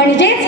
म्हणजे